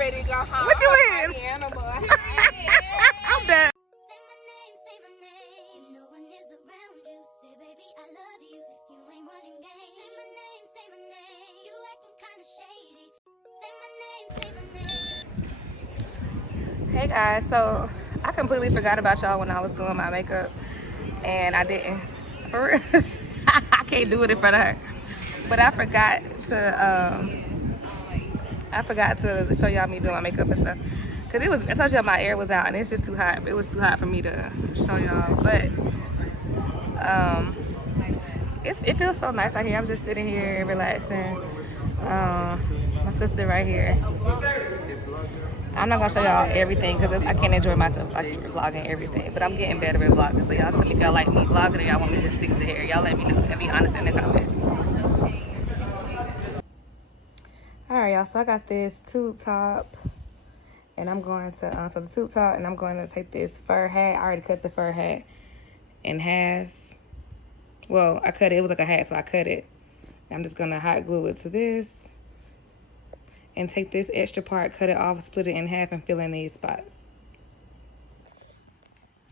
ready to go home. What you mean? Animal. I'm done. Hey guys, so I completely forgot about y'all when I was doing my makeup, and I didn't. For real, I can't do it in front of her. But I forgot to show y'all me doing my makeup and stuff, cause I told y'all my hair was out and it's just too hot. It was too hot for me to show y'all, but it feels so nice out here. I'm just sitting here relaxing. My sister right here. I'm not gonna show y'all everything because I can't enjoy myself if I keep vlogging everything. But I'm getting better at vlogging. So y'all tell me if y'all like me vlogging or y'all want me to just stick to hair. Y'all let me know and be honest in the comments. Alright y'all, so I got this tube top. And I'm going to, so the tube top, and I'm going to take this fur hat. I already cut the fur hat in half. Well, I cut it. It was like a hat, so I cut it. I'm just gonna hot glue it to this. And take this extra part, cut it off, split it in half, and fill in these spots.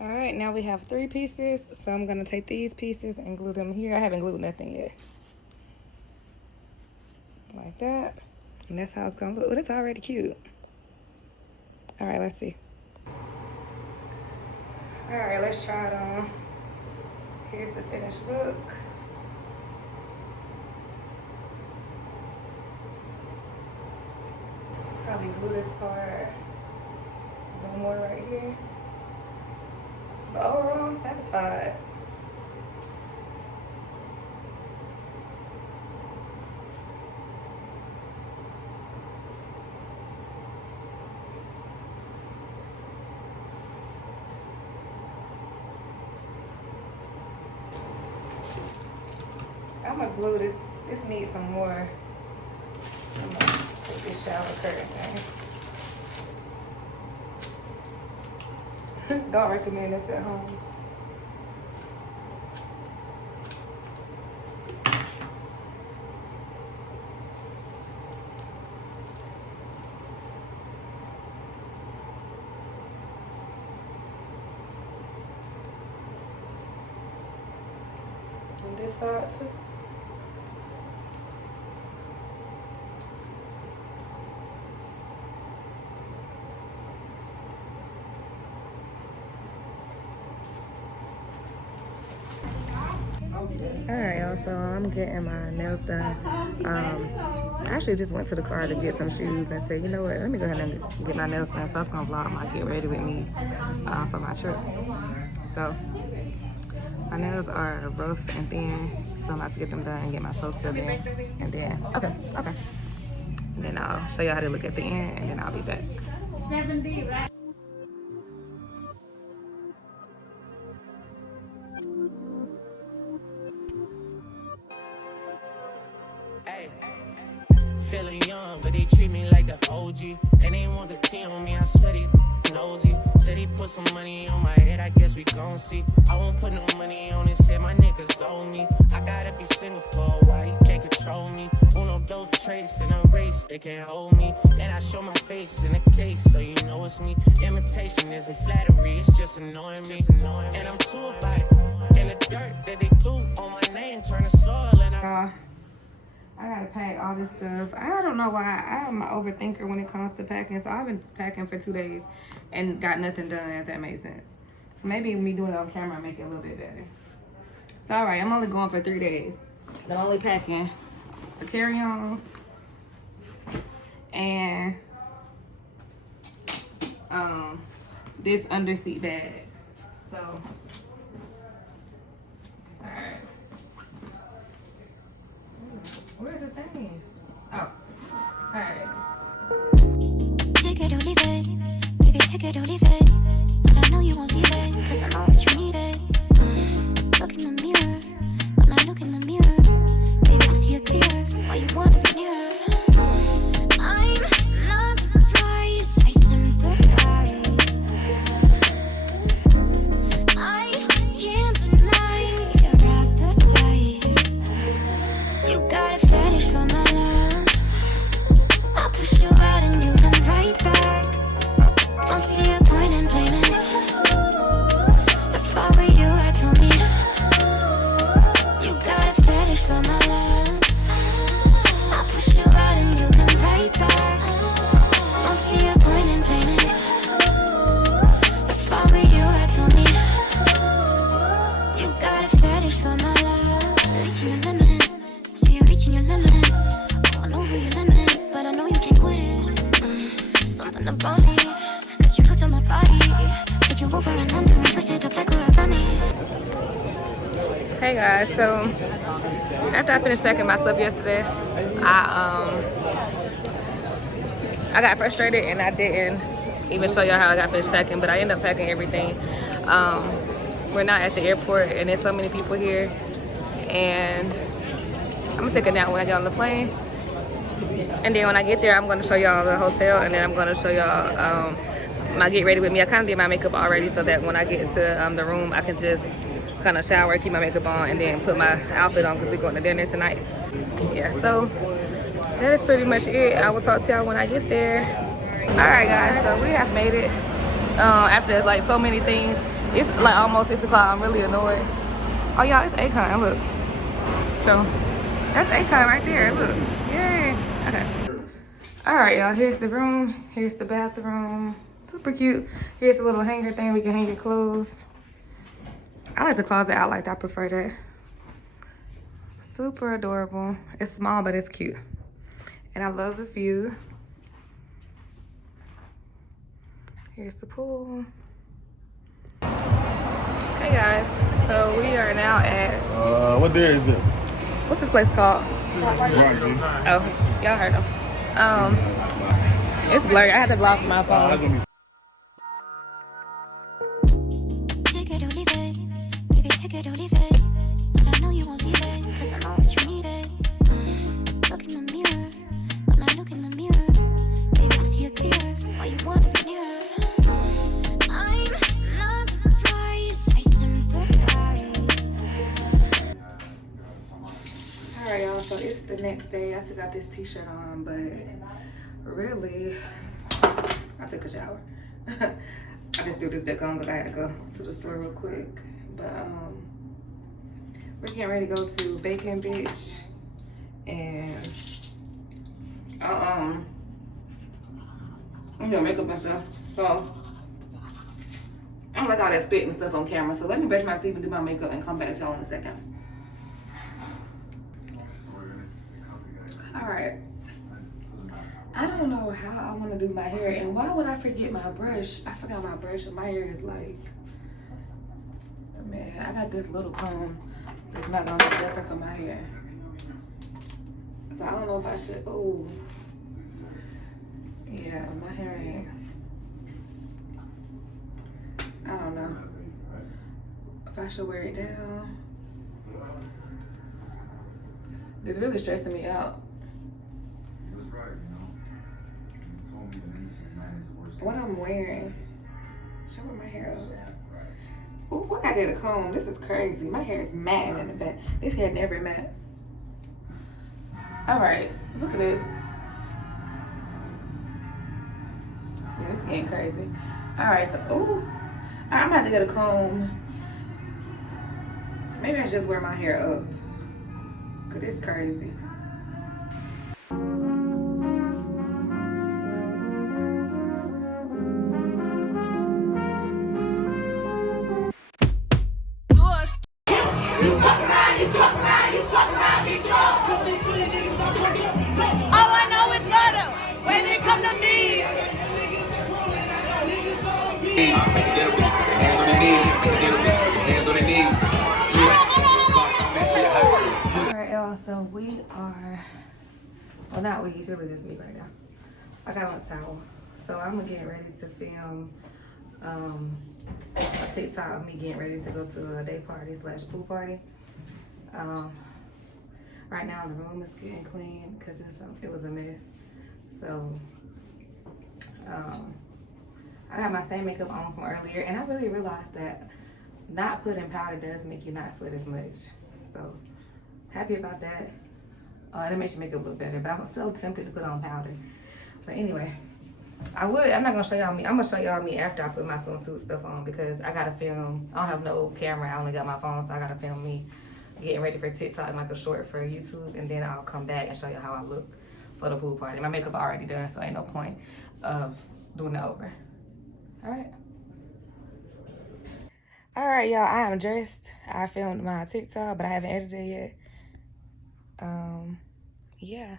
All right, now we have 3 pieces. So I'm gonna take these pieces and glue them here. I haven't glued nothing yet. Like that. And that's how it's gonna look. Oh, it's already cute. All right, let's see. All right, let's try it on. Here's the finished look. Probably glue this part a little more right here. But overall, I'm satisfied. I'm gonna glue this. This needs some more. I'm gonna take this shower curtain thing. Don't recommend this at home. And this side too. Alright y'all, so I'm getting my nails done. I actually just went to the car to get some shoes and said, you know what, let me go ahead and get my nails done. So I was gonna vlog my get ready with me for my trip. So my nails are rough and thin, so I'm about to get them done and get my toes filled in. And then, okay. And then I'll show you how they look at the end, and then I'll be back. 70, right? Feeling young, but they treat me like the OG. And they want the T on me, I swear they nosy. Said he put some money on my head, I guess we gon' see. I won't put no money on his head, my niggas owe me. I gotta be single for a while, he can't control me. Uno, those traits in a race, they can't hold me. And I show my face in a case, so you know it's me. Imitation isn't flattery, it's just annoying me. And I'm too about it. And the dirt that they threw on my name turn to soil, and I gotta pack all this stuff. I don't know why. I'm an overthinker when it comes to packing. So I've been packing for 2 days and got nothing done, if that makes sense. So maybe me doing it on camera make it a little bit better. So all right, I'm only going for 3 days. I'm only packing a carry-on and this underseat bag. So all right. Where's the thing? Oh, all right. Take it or leave it, baby, take it or leave it. But I know you won't leave it, cause I know that you need it. Look in the mirror, when I look in the mirror, baby, I see it clear, why you want it nearer. I'm not surprised, I sympathize. I can't deny your appetite. You got a fetish for my love. I'll push you out and you come right when the body. Cause you hooked on my body. Take you over and under and twist it up like origami. Hey guys, so after I finished packing my stuff yesterday, I got frustrated and I didn't even show y'all how I got finished packing, but I ended up packing everything. We're not at the airport and there's so many people here, and I'm gonna take a nap when I get on the plane. And then when I get there, I'm gonna show y'all the hotel, and then I'm gonna show y'all my get ready with me. I kind of did my makeup already so that when I get to the room, I can just kind of shower, keep my makeup on, and then put my outfit on because we're going to dinner tonight. Yeah, so that is pretty much it. I will talk to y'all when I get there. All right, guys, so we have made it after like so many things. It's like almost 6 o'clock. I'm really annoyed. Oh, y'all, it's Akon. Look. So that's Akon right there. Look. Yay. Okay. All right, y'all. Here's the room. Here's the bathroom. Super cute. Here's a little hanger thing. We can hang your clothes. I like the closet outlet. I prefer that. Super adorable. It's small, but it's cute. And I love the view. Here's the pool. Hey guys, so we are now at what day is it? what's this place called? Oh, y'all heard them. It's blurry. I had to block from my phone. Take it or leave it. Baby, take it or leave it. But I know you won't leave it. Cause I know that you need it. Look in the mirror. When I look in the mirror, baby, I see it clear. Why you want it nearer? I'm not surprised. I sympathize. Alright, y'all, so it's the next day. I still got this t-shirt on, but really, I took a shower. I just threw this deck on because I had to go to the store real quick. But we're getting ready to go to Bacon Bitch, and I'm gonna make up and stuff. So I don't like all that spit and stuff on camera. So let me brush my teeth and do my makeup and come back to y'all in a second. All right. I don't know how I want to do my hair, and why would I forget my brush? I forgot my brush, and my hair is like, man, I got this little comb that's not gonna do nothing for my hair. So I don't know if I should. Oh, yeah, my hair ain't. I don't know if I should wear it down. It's really stressing me out. What I'm wearing. Show me my hair up. Ooh, look, I did a comb. This is crazy. My hair is matte in the back. This hair never matte. All right, look at this. Yeah, this is getting crazy. All right, so ooh, I'm gonna have to get a comb. Maybe I just wear my hair up, cause it's crazy. All I know is murder when it come to me. Alright, y'all, so we are, well, not we, it's really just me right now. I got on a towel. So I'm getting ready to film a TikTok of me getting ready to go to a day party / pool party. Right now the room is getting clean because it was a mess. So I got my same makeup on from earlier, and I really realized that not putting powder does make you not sweat as much. So happy about that. And it makes your makeup look better, but I'm still tempted to put on powder. But anyway, I'm not gonna show y'all me. I'm gonna show y'all me after I put my swimsuit stuff on, because I gotta film. I don't have no camera. I only got my phone, so I gotta film me getting ready for TikTok, like a short for YouTube, and then I'll come back and show you how I look for the pool party. My makeup already done, so ain't no point of doing it over. All right. All right, y'all, I am dressed. I filmed my TikTok, but I haven't edited it yet. Yeah.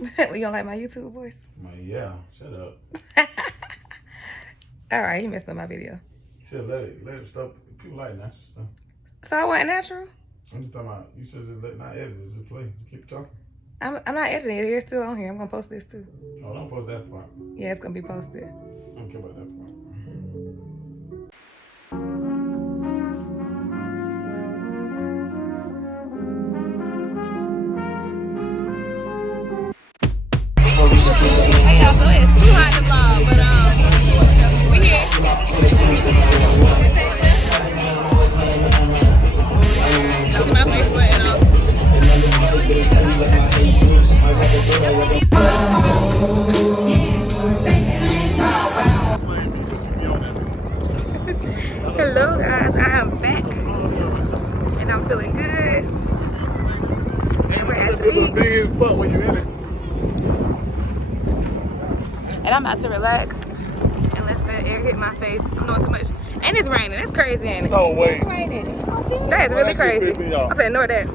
You don't like my YouTube voice? Yeah, shut up. All right, he messed up my video. Should let it stop. People like natural stuff. So I went natural? I'm just talking about, you should just not edit it, just play. Just keep talking. I'm not editing it. You're still on here. I'm going to post this too. Oh, don't post that part. Yeah, it's going to be posted. I don't care about that part. Hey y'all, so it's too hot to vlog, but we here. Joking my face button off. Hello guys, I am back and I'm feeling good. And we're at the beach. And I'm about to relax and let the air hit my face. I'm doing too much. And it's raining. That's crazy, ain't it? No way. It's raining. That is really crazy. I'm finna ignore that.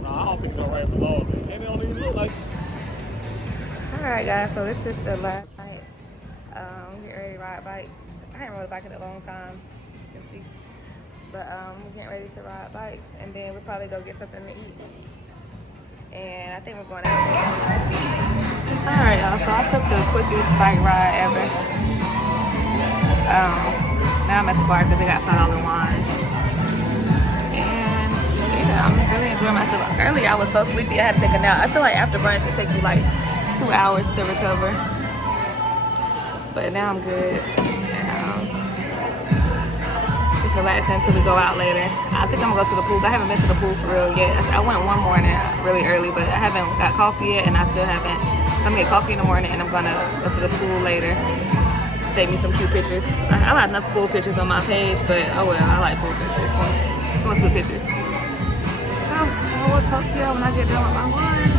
Nah, I don't think it's gonna rain for long. And it don't even look like. Alright guys, so this is the last night. Getting ready to ride bikes. I haven't rode a bike in a long time, as you can see. But we're getting ready to ride bikes and then we'll probably go get something to eat. And I think we're going out. Alright y'all, so I took the quickest bike ride ever. Now I'm at the bar because they got $5 wine. And yeah, I'm really enjoying myself. Earlier I was so sleepy I had to take a nap. I feel like after brunch it takes you like 2 hours to recover. But now I'm good. And just relaxing until we go out later. I think I'm gonna go to the pool. I haven't been to the pool for real yet. I went one morning really early, but I haven't got coffee yet and I still haven't. So I'm gonna get coffee in the morning and I'm gonna go to the pool later. Take me some cute pictures. I got enough pool pictures on my page, but oh well, I like pool pictures. This one's good pictures. So I will talk to y'all when I get done with my wine.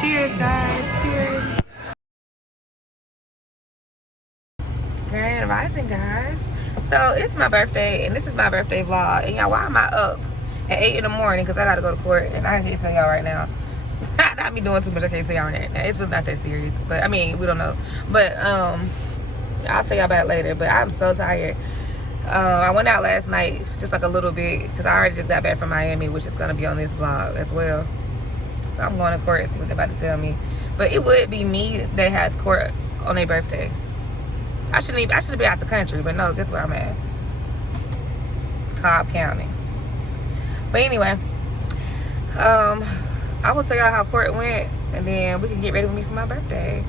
Cheers guys, cheers. Grand rising guys. So it's my birthday and this is my birthday vlog. And y'all, why am I up at 8 in the morning? Because I gotta go to court and I can't tell y'all right now. Not me doing too much, I can't tell y'all right now. It's really not that serious. But I mean, we don't know. But I'll tell y'all about it later. But I'm so tired. I went out last night just like a little bit because I already just got back from Miami, which is gonna be on this vlog as well. So I'm going to court and see what they're about to tell me. But it would be me that has court on their birthday. I should be out the country, but no, guess where I'm at? Cobb County. But anyway, I will tell y'all how court went, and then we can get ready with me for my birthday.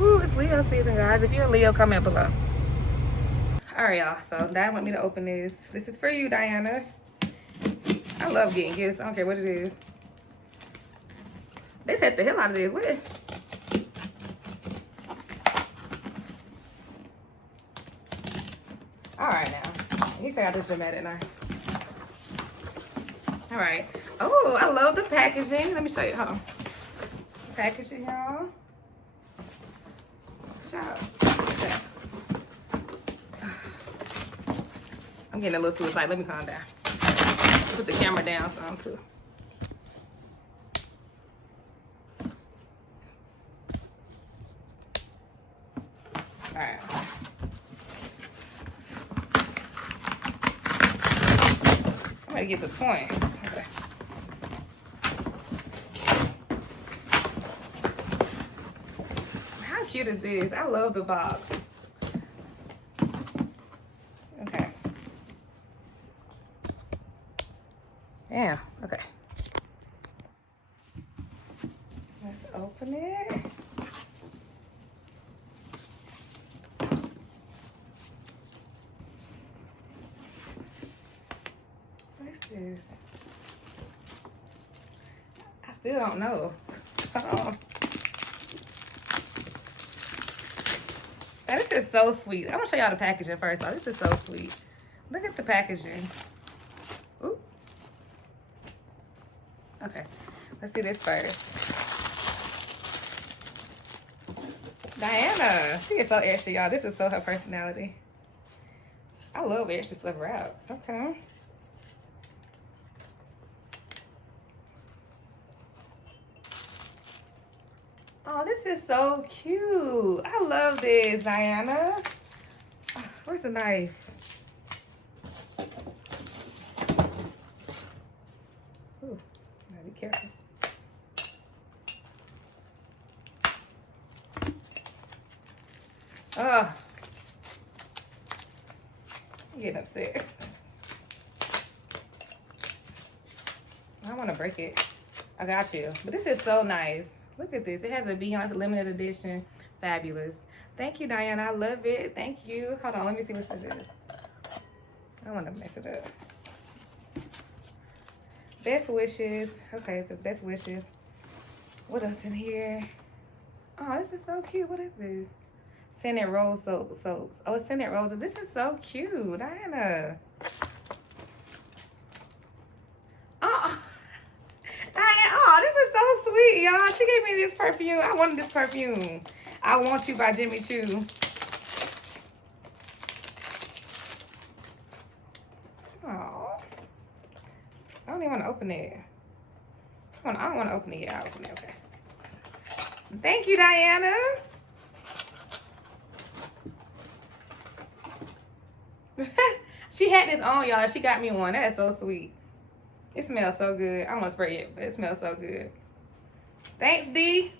Ooh, it's Leo season, guys. If you're a Leo, comment below. All right, y'all. So Diana want me to open this. This is for you, Diana. I love getting gifts. I don't care what it is. They set the hell out of this. What? All right, now. He said I got this dramatic knife. All right. Oh, I love the packaging. Let me show you. Hold on. Packaging, y'all. Shout out. I'm getting a little too excited. Let me calm down. Put the camera down some too. All right. I'm gonna get to the point. Okay. How cute is this? I love the box. Okay. Yeah, okay. Let's open it. What's this? I still don't know. Now, this is so sweet. I'm gonna show y'all the packaging first. Oh, this is so sweet. Look at the packaging. Ooh. Okay, let's do this first. Diana, she is so extra, y'all. This is so her personality. I love extra stuff wrapped. Okay. this is so cute. I love this, Diana. Where's the knife? Ooh, gotta be careful. Oh, I'm getting upset. I want to break it. I got you. But this is so nice. Look at this. It has a Beyonce limited edition. Fabulous. Thank you, Diana. I love it. Thank you. Hold on. Let me see what this is. I want to mess it up. Best wishes. Okay, it says best wishes. What else in here? Oh, this is so cute. What is this? Scented rose soaps. Oh, it's scented roses. This is so cute, Diana. Oh, Diana. Oh, this is so sweet, y'all. She gave me this perfume. I wanted this perfume. I Want You by Jimmy Choo. Oh, I don't even want to open it. I don't want to open it yet. I'll open it. Okay. Thank you, Diana. She had this on, y'all. She got me one. That is so sweet. It smells so good. I don't want to spray it, but it smells so good. Thanks, D.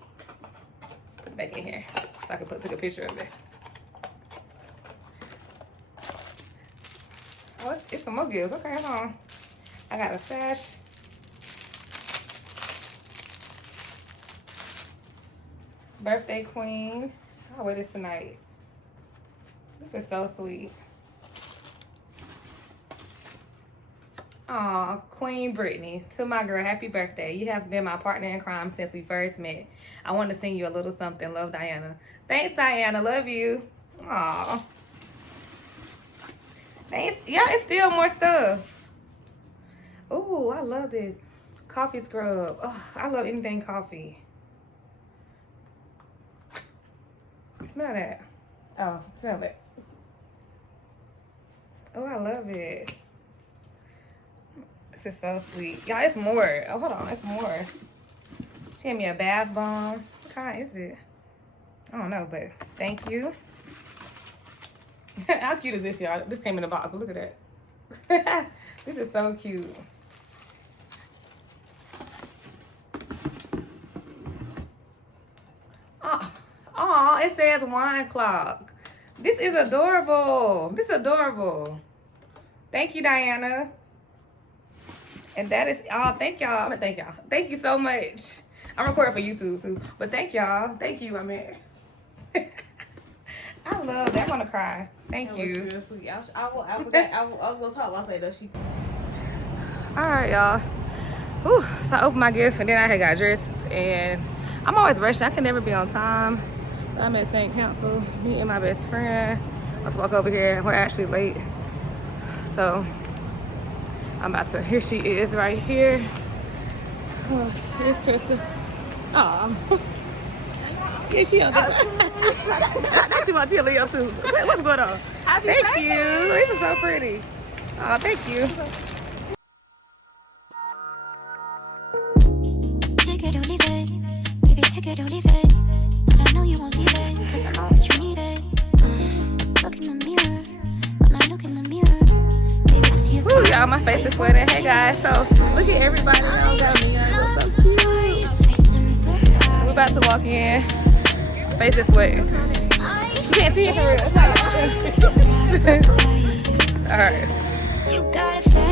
Put it back in here so I can take a picture of it. Oh, it's some more gifts. Okay, hold on. I got a sash. Birthday Queen. I'll wear this tonight. This is so sweet. Aw, Queen Britney. To my girl, happy birthday. You have been my partner in crime since we first met. I want to sing you a little something. Love, Diana. Thanks, Diana. Love you. Aw. Thanks. Yeah, it's still more stuff. Ooh, I love this. Coffee scrub. Oh, I love anything coffee. Smell that. Oh, smell that. Oh, I love it. This is so sweet. Y'all, it's more. Oh, hold on. It's more. She gave me a bath bomb. What kind is it? I don't know, but thank you. How cute is this, y'all? This came in a box, but look at that. This is so cute. Oh, it says wine clock. This is adorable. This is adorable. Thank you, Diana. And that is all. Thank y'all. I'm gonna thank y'all. Thank you so much. I'm recording for YouTube too, but thank y'all. Thank you, I mean. I love that. I'm gonna cry. Thank you. I was gonna talk about that. She. All right, y'all. Whew. So I opened my gift and then I had got dressed, and I'm always rushing. I can never be on time. I'm at St. Council meeting my best friend. Let's walk over here. We're actually late, so I'm about to. Here she is, right here. Oh, here's Krista. Oh, yeah, she on that. Not too much here, Leo too. What's going on? Thank you. This is so pretty. Oh, thank you. Take it or leave it, baby, take it or leave it. But I know you won't leave it, cause I know that you need it. Look in the mirror, when I look in the mirror, baby, I see a Woo, y'all, my face is sweating. Hey guys, so look at everybody around got me on. It's so cute. So we're about to walk in. Face is sweating. You can't see it for real. Alright. You got a face.